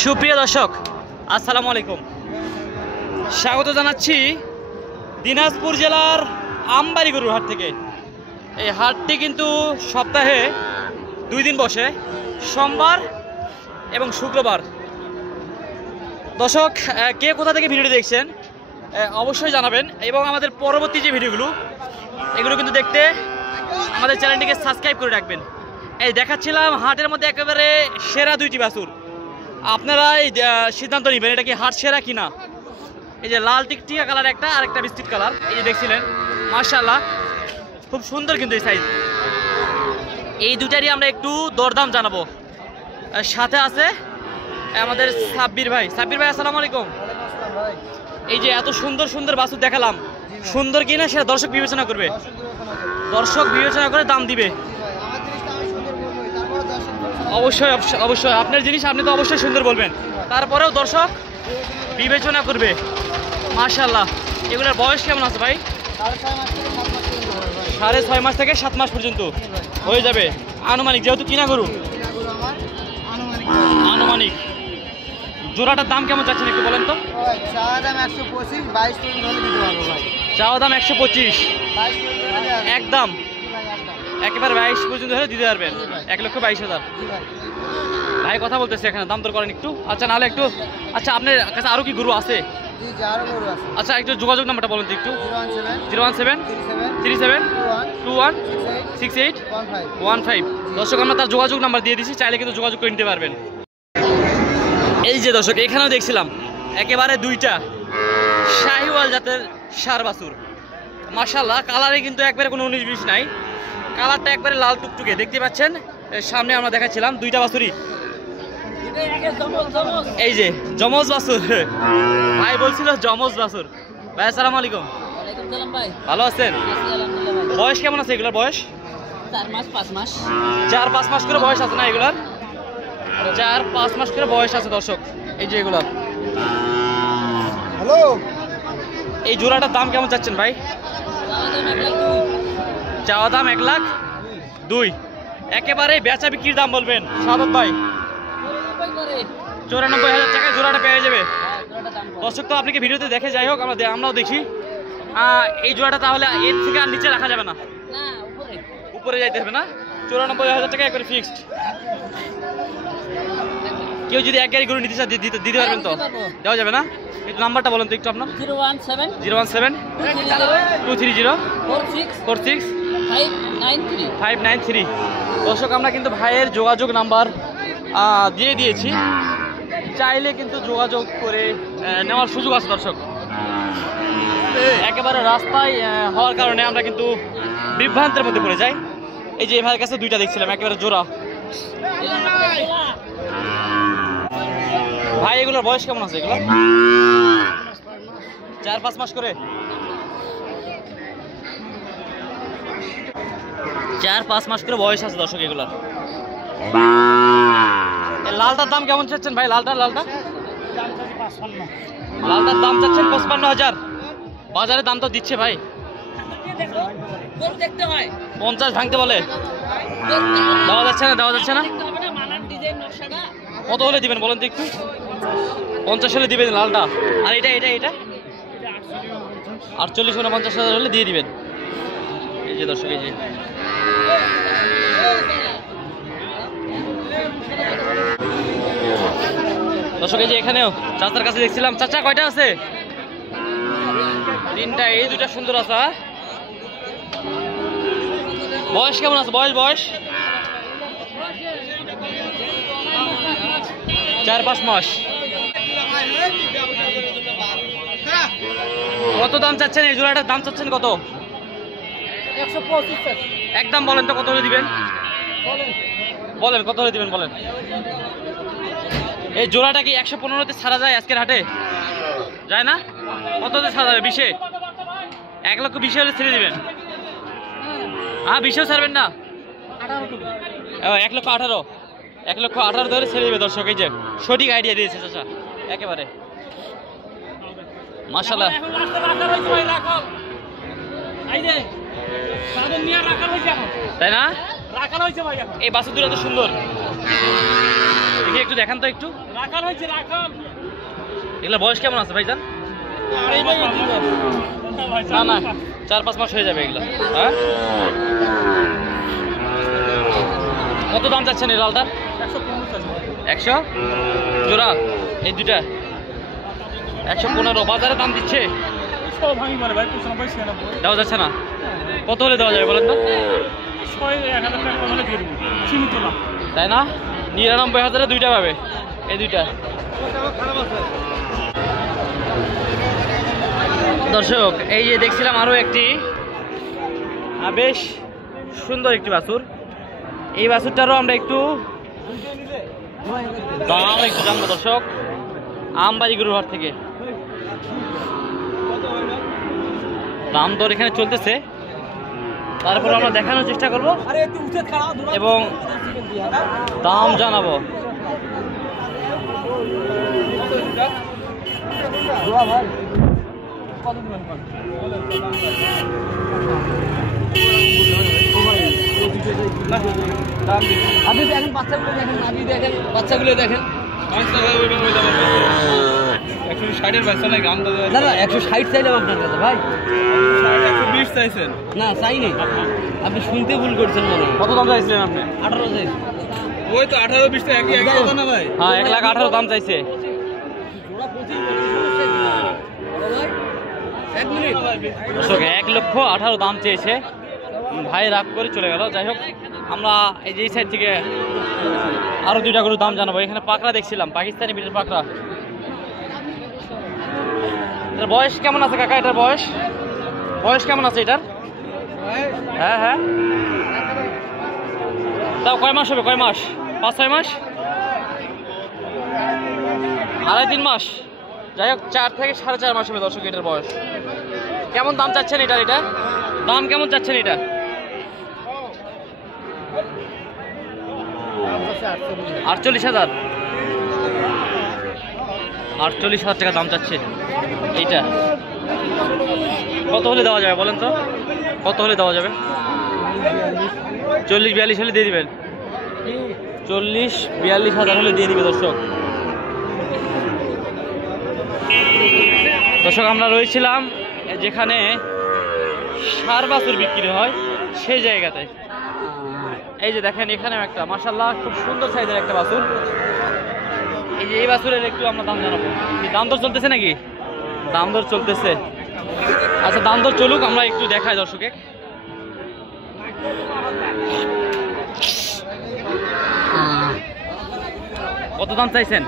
সুপ্রিয় দর্শক আসসালামু আলাইকুম, স্বাগত জানাচ্ছি দিনাজপুর জেলার আমবাড়ি গরুর হাট থেকে। এই হাটটি কিন্তু সপ্তাহে 2 দিন বসে, সোমবার এবং শুক্রবার। দর্শক কে কোথা থেকে ভিডিওটি দেখছেন অবশ্যই জানাবেন, এবং আমাদের পরবর্তী যে ভিডিওগুলো এগুলো কিন্তু দেখতে আমাদের চ্যানেলটিকে সাবস্ক্রাইব করে রাখবেন। এই দেখাচ্ছিলাম হাটের মধ্যে একেবারে সেরা 2টি বাছুর, আপনারা এই সিদ্ধান্ত নেবেন এটা কি হাট সেরা কিনা। এই যে লাল টিকটিকা কালার একটা, আর একটা বিস্কিট কালার, এই যে দেখছিলেন মাশাআল্লাহ খুব সুন্দর কিন্তু এই সাইজ। এই দুটারই আমরা একটু দরদাম জানাবো। সাথে আছে আমাদের সাব্বির ভাই। সাব্বির ভাই আসসালামু আলাইকুম। এই যে এত সুন্দর সুন্দর বাছুর দেখালাম, সুন্দর কিনা সেটা দর্শক বিবেচনা করবে, দর্শক বিবেচনা করে দাম দিবে। অবশ্যই অবশ্যই আপনার জিনিস আপনি তো অবশ্যই সুন্দর বলবেন, তারপরেও দর্শক বিবেচনা করবে। মাশাআল্লাহ, এগুলোর বয়স কেমন আছে ভাই? 6.5 মাস থেকে 7 মাস পর্যন্ত হয়ে যাবে আনুমানিক, যেহেতু কিনা গরু আনুমানিক। জোড়াটার দাম কেমন চাচ্ছেন একটু বলেন তো? চাওয়া দাম 125, 22 পর্যন্ত হলে দিতে পারবো ভাই। চাওয়া দাম 125, 22 একদম একেবারে 22 পর্যন্ত হলে দিতে পারবেন। 1,22,000 ভাই কথা বলতেছে, এখানে দাম দর করেন একটু। আচ্ছা নাহলে একটু, আচ্ছা আপনার কাছে আরো কি গরু আছে? আচ্ছা একটু যোগাযোগ নাম্বারটা বলেন তো একটু। 017 37 21 68 15। দর্শক আমরা তার যোগাযোগ নাম্বার দিয়ে দিচ্ছি, চাইলে কিন্তু যোগাযোগ করে নিতে পারবেন। এই যে দর্শক এখানেও দেখছিলাম একেবারে 2টা শাহিওয়াল জাতের ষাঁড় বাছুর। মাশাআল্লাহ কালারে কিন্তু একবারে কোনো 19-20 নাই, কালারটা একবারে লাল টুকটুকে দেখতে পাচ্ছেন। সামনে আমরা দেখাচ্ছিলাম 2টা বাছুরই, এই যে জমজ বাছুর। ভাই বলছিল জমজ বাছুর। ভাই আসসালামু আলাইকুম। ভালো আছেন? বয়স কেমন আছে এগুলোর? বয়স 4-5 মাস করে বয়স আছে না এগুলার? 4-5 মাস করে বয়স আছে দর্শক। এই যে এগুলো, হ্যালো, এই জোড়াটার দাম কেমন চাচ্ছেন ভাই? চাওয়া দাম 1,02,000। একেবারে বেচা বিক্রির দাম বলবেন সাদত ভাই? 94,000 টাকায় জোড়াটা পেয়ে যাবে দর্শক। তো আপনাকে ভিডিওতে দেখে, যাই হোক আমরাও দেখি। এই জোড়াটা তাহলে এর থেকে আর নিচে রাখা যাবে না, উপরে যাইতে হবে না? 94,000 টাকা একবারে ফিক্সড। কেউ যদি এক গাড়ি গরু নিতে চায় দিতে পারবেন তো? দেওয়া যাবে না? একটু নাম্বারটা বলেন তো একটু আপনার। 017 230 46 593। দর্শক আমরা কিন্তু ভাইয়ের যোগাযোগ নাম্বার দিয়ে দিয়েছি, চাইলে কিন্তু যোগাযোগ করে নেওয়ার সুযোগ আছে দর্শক। একেবারে রাস্তায় হওয়ার কারণে আমরা কিন্তু বিভ্রান্তের মধ্যে পড়ে যাই। এই যে ভাইয়ের কাছে 2টা দেখছিলাম একেবারে জোড়া। ভাই এগুলোর বয়স কেমন আছে? এগুলো 4-5 মাস করে, 4-5 মাস করে বয়স আছে দর্শক এগুলার। লালটার দাম কেমন চাচ্ছেন ভাই? লালটার লালটার দাম চাচ্ছেন 55,000। বাজারে দাম তো দিচ্ছে ভাই 50 ভাঙতে বলে, দেওয়া যাচ্ছে না। কত হলে দিবেন বলেন তো একটু? 50 হলে দিবেন লালটা। আর এটা 48-49,000 হলে দিয়ে দিবেন। এই যে দর্শক, এই যে দর্শক এই যে এখানেও চাচার কাছে দেখছিলাম। চাচা কয়টা আছে? 3টা। এই 2টা সুন্দর আছে। বয়স কেমন আছে? বয়স 4-5 মাস। কত দাম চাচ্ছেন এই জোড়াটার? দাম চাচ্ছেন কত? 125। একদম বলেন তো কত হলে দিবেন? বলেন কত হলে দিবেন বলেন। এই জোড়াটা কি 115-তে ছাড়া যায় আজকের হাটে? যায় না? কততে ছাড়া যাবে? 20-এ? 1,20,000 হলে ছেড়ে দিবেন? 20-এও ছাড়বেন না? 1,18,000। 1,18,000 ধরে ছেড়ে দিবে দর্শক। এই যে সঠিক আইডিয়া দিয়েছে চাচা একেবারে। মাশাআল্লাহ তাই না? এই বাছুর দুটো এত সুন্দর। দেখি একটু দেখান তো একটু। এগুলো বয়স কেমন আছে ভাইজান? না না 4-5 মাস হয়ে যাবে এগুলো। হ্যাঁ, কত দাম চাচ্ছেন এই লালটার? 100 জোড়া এই দুইটা 115। বাজারে দাম দিচ্ছে, দেওয়া যাচ্ছে না। কত হলে দেওয়া যাবে বলেন তো? তাই না? 99,000-এ দুইটা পাবে, এই দুইটা। দর্শক এই যে দেখছিলাম আরো একটি বেশ সুন্দর একটি বাছুর। এই বাছুরটারও আমরা একটু দাম একটু জানবো দর্শক, আমবাড়ি গরুর হাট থেকে। দাম দর এখানে চলতেছে, তারপর আমরা দেখানোর চেষ্টা করব এবং দাম জানাবো। আপনি দেখেন বাচ্চাগুলো, দেখেন আপনি দেখেন বাচ্চাগুলো দেখেন। 160-এর বাচ্চা নাই, গান দাদা। না না 160 চাইলাম আপনার কাছে ভাই। 120 চাইছেন? না চাই নাই, আপনি শুনতে ভুল করছেন মনে হয়। কত দাম চাইছিলেন আপনি? 18 চাই। ওই তো 18-20 টা একই কথা না ভাই? হ্যাঁ 1,18,000 দাম চাইছে। এক মিনিট দর্শক 1,18,000 দাম চেয়েছে, ভাই রাগ করে চলে গেল। যাই হোক, আমরা এই যে সাইড থেকে আরো দুইটা গরুর দাম জানাবো। এখানে পাকড়া দেখছিলাম, পাকিস্তানি বিটের পাকড়া। এটার বয়স কেমন আছে কাকা? এটার বয়স বয়স কেমন আছে এটার? হ্যাঁ হ্যাঁ, তাও কয় মাস হবে? কয় মাস? 5-6 মাস, 2.5-3 মাস। যাই হোক 4 থেকে 4.5 মাস হবে দর্শক এটার বয়স। কেমন দাম চাচ্ছেন এটার? এটা দাম কেমন চাচ্ছেন এটা? 48,000 48,000 টাকা দাম চাচ্ছে এইটা। কত হলে দেওয়া যাবে বলেন তো? কত হলে দেওয়া যাবে? 40-42 হলে দিয়ে দিবেন? 40-42,000 হলে দিয়ে দিবে দর্শক। দর্শক আমরা রয়েছিলাম যেখানে ষাঁড় বাছুর বিক্রি হয় সেই জায়গাতে। এই যে দেখেন এখানেও একটা মাশাআল্লাহ খুব সুন্দর সাইজের একটা বাছুর। এই যে এই বাছুরের একটু আমরা দাম জানাবো। দাম দর চলতেছে নাকি? দাম দর চলতেছে। আচ্ছা দাম দর চলুক, আমরা একটু দেখাই দর্শকে। কত দাম চাইছেন?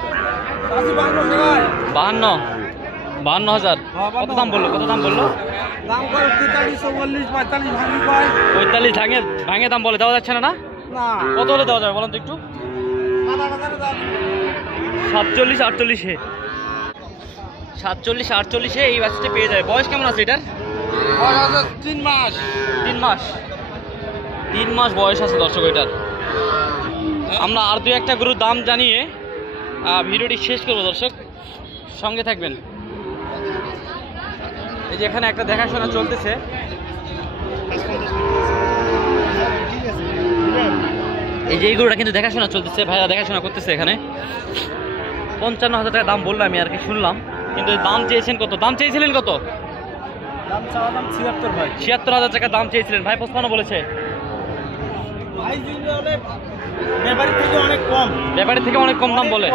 52,000। কত দাম বললো? কত দাম বললো? 45 ভাঙে দাম বলে, দেওয়া যাচ্ছে না? না কত হলে দেওয়া যাবে বলেন তো একটু? 47-48-এ 47-48-এ এই বাচ্চাটা পেয়ে যাবে। বয়স কেমন আছে এটার? 3 মাস। 3 মাস 3 মাস বয়স আছে দর্শক এটার। আমরা আর 2-1টা গরুর দাম জানিয়ে ভিডিওটি শেষ করবো দর্শক, সঙ্গে থাকবেন। এই যে এখানে একটা দেখাশোনা চলতেছে। এই যে এই গরুটা কিন্তু দেখাশোনা চলতেছে, ভাইরা দেখাশোনা করতেছে এখানে। 55,000 টাকা দাম বললাম আমি আর কি, শুনলাম। কিন্তু দাম চেয়েছেন কত? দাম চেয়েছিলেন কত? দাম চাওয়া দাম 76 ভাই। 76,000 টাকা দাম চেয়েছিলেন, ভাই 55 বলেছে। ভাই দিলে হলে ব্যাপারী থেকে অনেক কম। ব্যাপারী থেকে অনেক কম দাম বলে?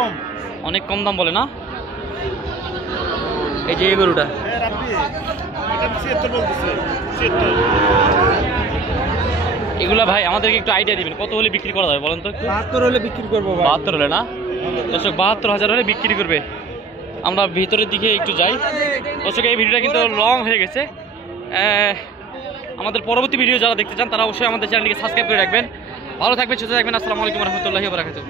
অনেক কম দাম বলে না? এই যে এই গরুটা এগুলা ভাই আমাদেরকে একটু আইডিয়া দিবেন, কত হলে বিক্রি করা যাবে বলেন তো? 72 হলে বিক্রি করবো ভাই। 72 হলে না দর্শক? 72,000 হলে বিক্রি করবে। আমরা ভিতরের দিকে একটু যাই দর্শক। এই ভিডিওটা কিন্তু লং হয়ে গেছে। আমাদের পরবর্তী ভিডিও যারা দেখতে চান তারা অবশ্যই আমাদের চ্যানেলটিকে সাবস্ক্রাইব করে রাখবেন। ভালো থাকবেন, সুস্থ থাকবেন। আসসালামু আলাইকুম রহমতুল্লাহি ওয়া বারাকাতুহু।